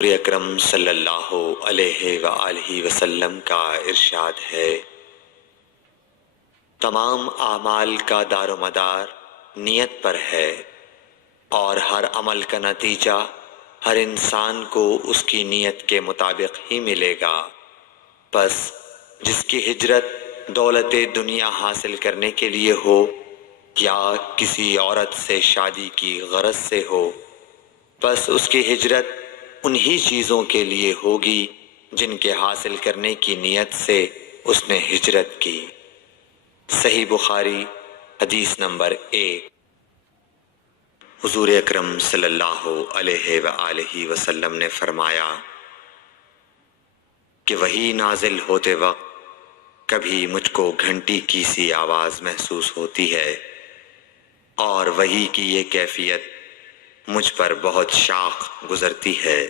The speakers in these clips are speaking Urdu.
نبی اکرم صلی اللہ علیہ وآلہ وسلم کا ارشاد ہے، تمام اعمال کا دار و مدار نیت پر ہے، اور ہر عمل کا نتیجہ ہر انسان کو اس کی نیت کے مطابق ہی ملے گا۔ پس جس کی ہجرت دولت دنیا حاصل کرنے کے لیے ہو یا کسی عورت سے شادی کی غرض سے ہو، پس اس کی ہجرت انہی چیزوں کے لیے ہوگی جن کے حاصل کرنے کی نیت سے اس نے ہجرت کی۔ صحیح بخاری حدیث نمبر 1۔ حضور اکرم صلی اللہ علیہ وآلہ وسلم نے فرمایا کہ وحی نازل ہوتے وقت کبھی مجھ کو گھنٹی کی سی آواز محسوس ہوتی ہے، اور وحی کی یہ کیفیت مجھ پر بہت شاق گزرتی ہے۔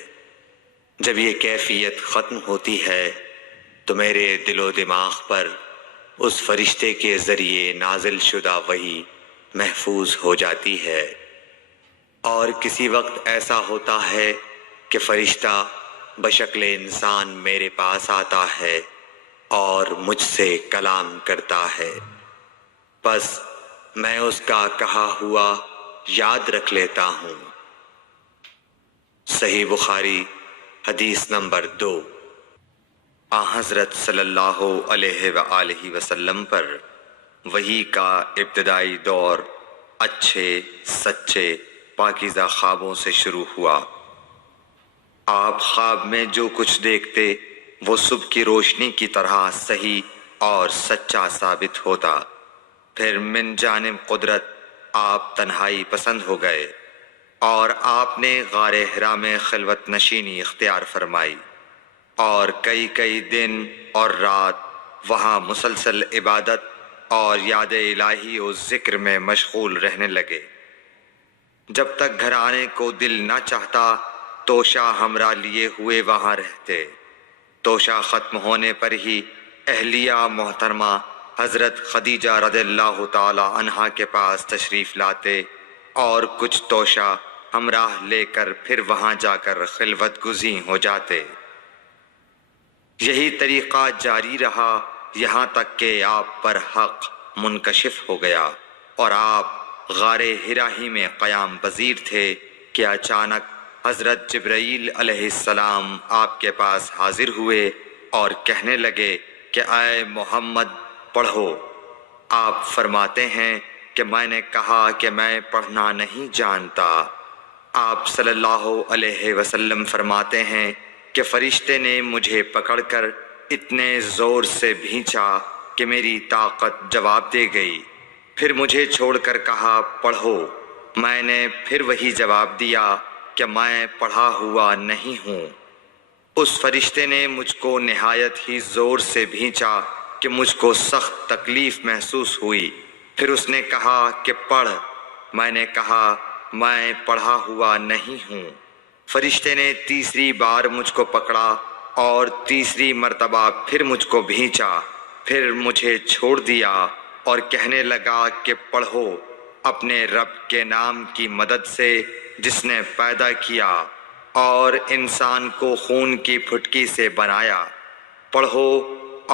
جب یہ کیفیت ختم ہوتی ہے تو میرے دل و دماغ پر اس فرشتے کے ذریعے نازل شدہ وحی محفوظ ہو جاتی ہے، اور کسی وقت ایسا ہوتا ہے کہ فرشتہ بشکل انسان میرے پاس آتا ہے اور مجھ سے کلام کرتا ہے، پس میں اس کا کہا ہوا یاد رکھ لیتا ہوں۔ صحیح بخاری حدیث نمبر 2۔ حضرت صلی اللہ علیہ وآلہ وسلم پر وحی کا ابتدائی دور اچھے سچے پاکیزہ خوابوں سے شروع ہوا۔ آپ خواب میں جو کچھ دیکھتے وہ صبح کی روشنی کی طرح صحیح اور سچا ثابت ہوتا۔ پھر من جانب قدرت آپ تنہائی پسند ہو گئے، اور آپ نے غار حرا میں خلوت نشینی اختیار فرمائی، اور کئی دن اور رات وہاں مسلسل عبادت اور یاد الہی و ذکر میں مشغول رہنے لگے۔ جب تک گھر آنے کو دل نہ چاہتا توشہ ہمراہ لیے ہوئے وہاں رہتے۔ توشہ ختم ہونے پر ہی اہلیہ محترمہ حضرت خدیجہ رضی اللہ تعالی عنہا کے پاس تشریف لاتے، اور کچھ توشہ ہمراہ لے کر پھر وہاں جا کر خلوت گزین ہو جاتے۔ یہی طریقہ جاری رہا یہاں تک کہ آپ پر حق منکشف ہو گیا، اور آپ غار حرا ہی میں قیام پذیر تھے کہ اچانک حضرت جبرائیل علیہ السلام آپ کے پاس حاضر ہوئے اور کہنے لگے کہ اے محمد پڑھو۔ آپ فرماتے ہیں کہ میں نے کہا کہ میں پڑھنا نہیں جانتا۔ آپ صلی اللہ علیہ وسلم فرماتے ہیں کہ فرشتے نے مجھے پکڑ کر اتنے زور سے بھینچا کہ میری طاقت جواب دے گئی۔ پھر مجھے چھوڑ کر کہا پڑھو۔ میں نے پھر وہی جواب دیا کہ میں پڑھا ہوا نہیں ہوں۔ اس فرشتے نے مجھ کو نہایت ہی زور سے بھینچا کہ مجھ کو سخت تکلیف محسوس ہوئی۔ پھر اس نے کہا کہ پڑھ۔ میں نے کہا میں پڑھا ہوا نہیں ہوں۔ فرشتے نے تیسری بار مجھ کو پکڑا اور تیسری مرتبہ پھر مجھ کو بھینچا، پھر مجھے چھوڑ دیا اور کہنے لگا کہ پڑھو اپنے رب کے نام کی مدد سے جس نے پیدا کیا اور انسان کو خون کی پھٹکی سے بنایا۔ پڑھو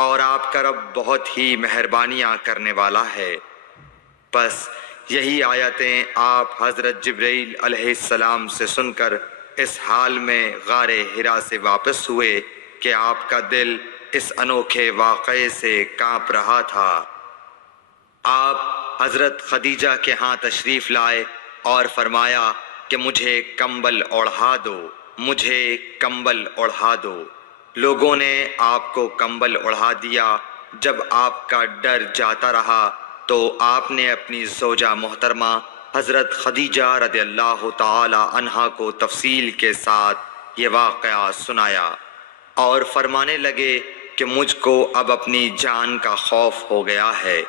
اور آپ کا رب بہت ہی مہربانیاں کرنے والا ہے۔ بس یہی آیتیں آپ حضرت جبرائیل علیہ السلام سے سن کر اس حال میں غار حرا سے واپس ہوئے کہ آپ کا دل اس انوکھے واقعے سے کانپ رہا تھا۔ آپ حضرت خدیجہ کے ہاں تشریف لائے اور فرمایا کہ مجھے کمبل اوڑھا دو، مجھے کمبل اوڑھا دو۔ لوگوں نے آپ کو کمبل اوڑھا دیا۔ جب آپ کا ڈر جاتا رہا تو آپ نے اپنی زوجہ محترمہ حضرت خدیجہ رضی اللہ تعالی عنہا کو تفصیل کے ساتھ یہ واقعہ سنایا، اور فرمانے لگے کہ مجھ کو اب اپنی جان کا خوف ہو گیا ہے۔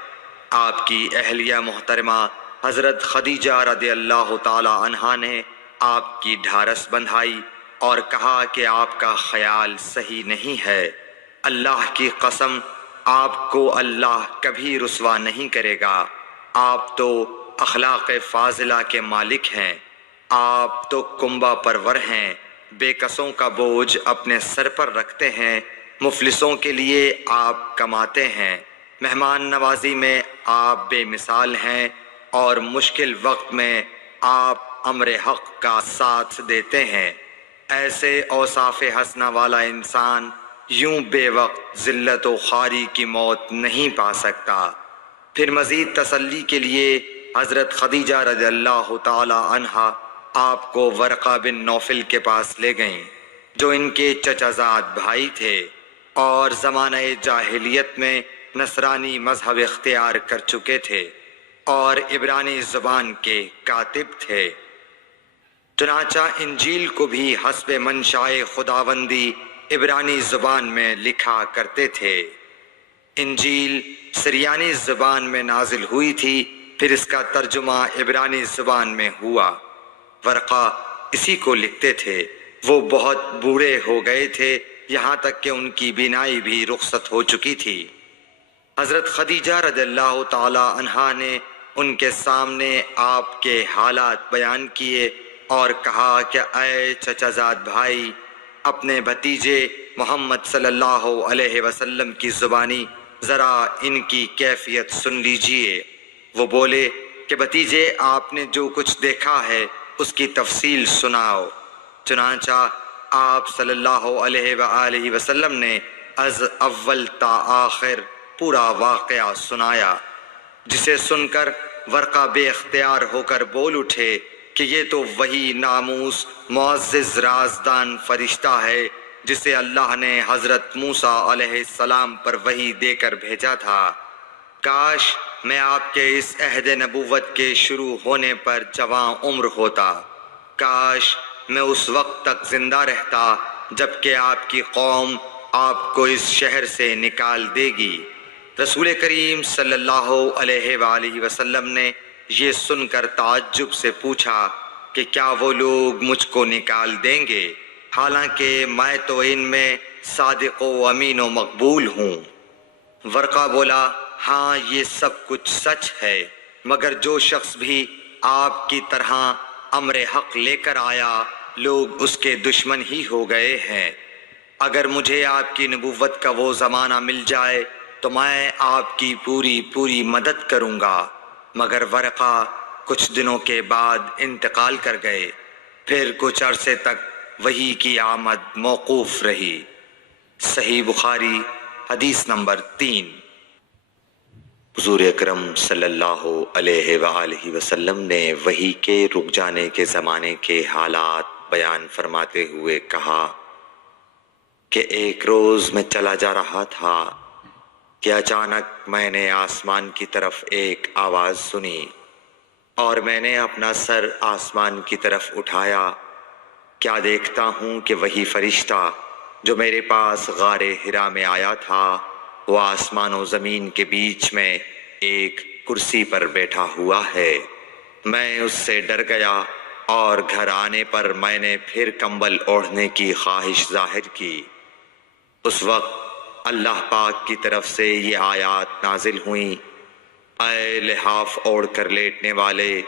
آپ کی اہلیہ محترمہ حضرت خدیجہ رضی اللہ تعالی عنہا نے آپ کی ڈھارس بندھائی اور کہا کہ آپ کا خیال صحیح نہیں ہے۔ اللہ کی قسم آپ کو اللہ کبھی رسوا نہیں کرے گا۔ آپ تو اخلاق فاضلہ کے مالک ہیں، آپ تو کنبہ پرور ہیں، بے کسوں کا بوجھ اپنے سر پر رکھتے ہیں، مفلسوں کے لیے آپ کماتے ہیں، مہمان نوازی میں آپ بے مثال ہیں، اور مشکل وقت میں آپ امر حق کا ساتھ دیتے ہیں۔ ایسے اوصاف حسنہ والا انسان یوں بے وقت ذلت و خواری کی موت نہیں پا سکتا۔ پھر مزید تسلی کے لیے حضرت خدیجہ رضی اللہ تعالی عنہا آپ کو ورقہ بن نوفل کے پاس لے گئیں، جو ان کے چچا زاد بھائی تھے اور زمانہ جاہلیت میں نصرانی مذہب اختیار کر چکے تھے اور عبرانی زبان کے کاتب تھے۔ چنانچہ انجیل کو بھی حسب منشائے خداوندی عبرانی زبان میں لکھا کرتے تھے۔ انجیل سریانی زبان میں نازل ہوئی تھی، پھر اس کا ترجمہ عبرانی زبان میں ہوا۔ ورقہ اسی کو لکھتے تھے۔ وہ بہت بوڑھے ہو گئے تھے، یہاں تک کہ ان کی بینائی بھی رخصت ہو چکی تھی۔ حضرت خدیجہ رضی اللہ تعالی عنہا نے ان کے سامنے آپ کے حالات بیان کیے اور کہا کہ اے چچا زاد بھائی، اپنے بھتیجے محمد صلی اللہ علیہ وسلم کی زبانی ذرا ان کی کیفیت سن لیجئے۔ وہ بولے کہ بھتیجے، آپ نے جو کچھ دیکھا ہے اس کی تفصیل سناؤ۔ چنانچہ آپ صلی اللہ علیہ وآلہ وسلم نے از اول تا آخر پورا واقعہ سنایا، جسے سن کر ورقہ بے اختیار ہو کر بول اٹھے کہ یہ تو وہی ناموس معزز رازدان فرشتہ ہے جسے اللہ نے حضرت موسیٰ علیہ السلام پر وحی دے کر بھیجا تھا۔ کاش میں آپ کے اس عہد نبوت کے شروع ہونے پر جواں عمر ہوتا، کاش میں اس وقت تک زندہ رہتا جب کہ آپ کی قوم آپ کو اس شہر سے نکال دے گی۔ رسول کریم صلی اللہ علیہ وآلہ وسلم نے یہ سن کر تعجب سے پوچھا کہ کیا وہ لوگ مجھ کو نکال دیں گے، حالانکہ میں تو ان میں صادق و امین و مقبول ہوں۔ ورقہ بولا، ہاں یہ سب کچھ سچ ہے، مگر جو شخص بھی آپ کی طرح امر حق لے کر آیا لوگ اس کے دشمن ہی ہو گئے ہیں۔ اگر مجھے آپ کی نبوت کا وہ زمانہ مل جائے تو میں آپ کی پوری مدد کروں گا، مگر ورقہ کچھ دنوں کے بعد انتقال کر گئے۔ پھر کچھ عرصے تک وحی کی آمد موقوف رہی۔ صحیح بخاری حدیث نمبر 3۔ حضور اکرم صلی اللہ علیہ وآلہ وسلم نے وحی کے رک جانے کے زمانے کے حالات بیان فرماتے ہوئے کہا کہ ایک روز میں چلا جا رہا تھا کہ اچانک میں نے آسمان کی طرف ایک آواز سنی اور میں نے اپنا سر آسمان کی طرف اٹھایا۔ کیا دیکھتا ہوں کہ وہی فرشتہ جو میرے پاس غار حرا میں آیا تھا وہ آسمان و زمین کے بیچ میں ایک کرسی پر بیٹھا ہوا ہے۔ میں اس سے ڈر گیا اور گھر آنے پر میں نے پھر کمبل اوڑھنے کی خواہش ظاہر کی۔ اس وقت اللہ پاک کی طرف سے یہ آیات نازل ہوئیں، اے لحاف اوڑھ کر لیٹنے والے،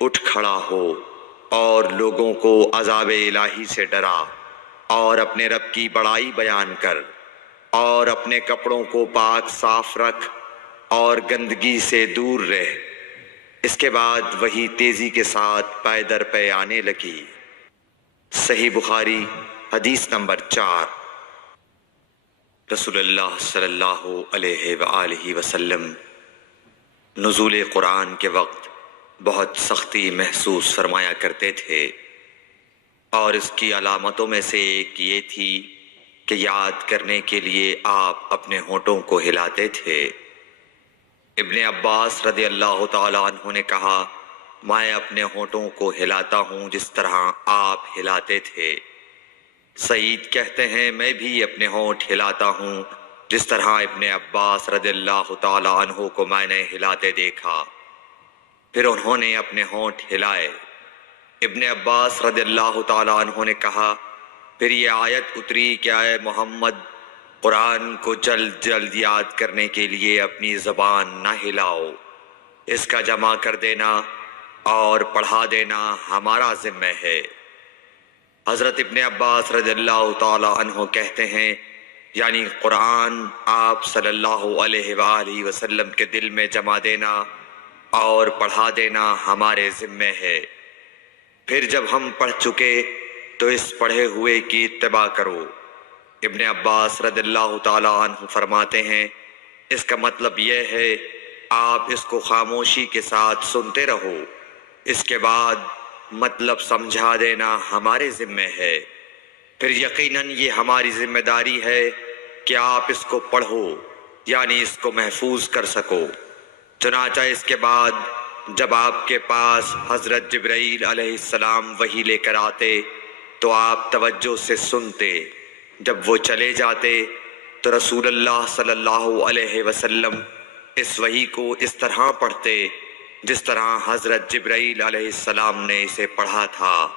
اٹھ کھڑا ہو اور لوگوں کو عذاب الہی سے ڈرا، اور اپنے رب کی بڑائی بیان کر، اور اپنے کپڑوں کو پاک صاف رکھ اور گندگی سے دور رہ۔ اس کے بعد وہی تیزی کے ساتھ پے در پے آنے لگی۔ صحیح بخاری حدیث نمبر 4۔ رسول اللہ صلی اللہ علیہ وآلہ وسلم نزول قرآن کے وقت بہت سختی محسوس فرمایا کرتے تھے، اور اس کی علامتوں میں سے ایک یہ تھی کہ یاد کرنے کے لیے آپ اپنے ہونٹوں کو ہلاتے تھے۔ ابن عباس رضی اللہ تعالیٰ عنہ نے کہا، میں اپنے ہونٹوں کو ہلاتا ہوں جس طرح آپ ہلاتے تھے۔ سعید کہتے ہیں، میں بھی اپنے ہونٹ ہلاتا ہوں جس طرح ابن عباس رضی اللہ تعالیٰ عنہ کو میں نے ہلاتے دیکھا۔ پھر انہوں نے اپنے ہونٹ ہلائے۔ ابن عباس رضی اللہ تعالیٰ عنہ نے کہا، پھر یہ آیت اتری کہ اے محمد، قرآن کو جلد جلد یاد کرنے کے لیے اپنی زبان نہ ہلاؤ، اس کا جمع کر دینا اور پڑھا دینا ہمارا ذمہ ہے۔ حضرت ابن عباس رضی اللہ تعالی عنہ کہتے ہیں، یعنی قرآن آپ صلی اللہ علیہ وآلہ وسلم کے دل میں جما دینا اور پڑھا دینا ہمارے ذمے ہے۔ پھر جب ہم پڑھ چکے تو اس پڑھے ہوئے کی اتباع کرو۔ ابن عباس رضی اللہ تعالی عنہ فرماتے ہیں، اس کا مطلب یہ ہے آپ اس کو خاموشی کے ساتھ سنتے رہو، اس کے بعد مطلب سمجھا دینا ہمارے ذمے ہے۔ پھر یقیناً یہ ہماری ذمہ داری ہے کہ آپ اس کو پڑھو، یعنی اس کو محفوظ کر سکو۔ چنانچہ اس کے بعد جب آپ کے پاس حضرت جبرائیل علیہ السلام وحی لے کر آتے تو آپ توجہ سے سنتے، جب وہ چلے جاتے تو رسول اللہ صلی اللہ علیہ وسلم اس وحی کو اس طرح پڑھتے جس طرح حضرت جبرائیل علیہ السلام نے اسے پڑھا تھا۔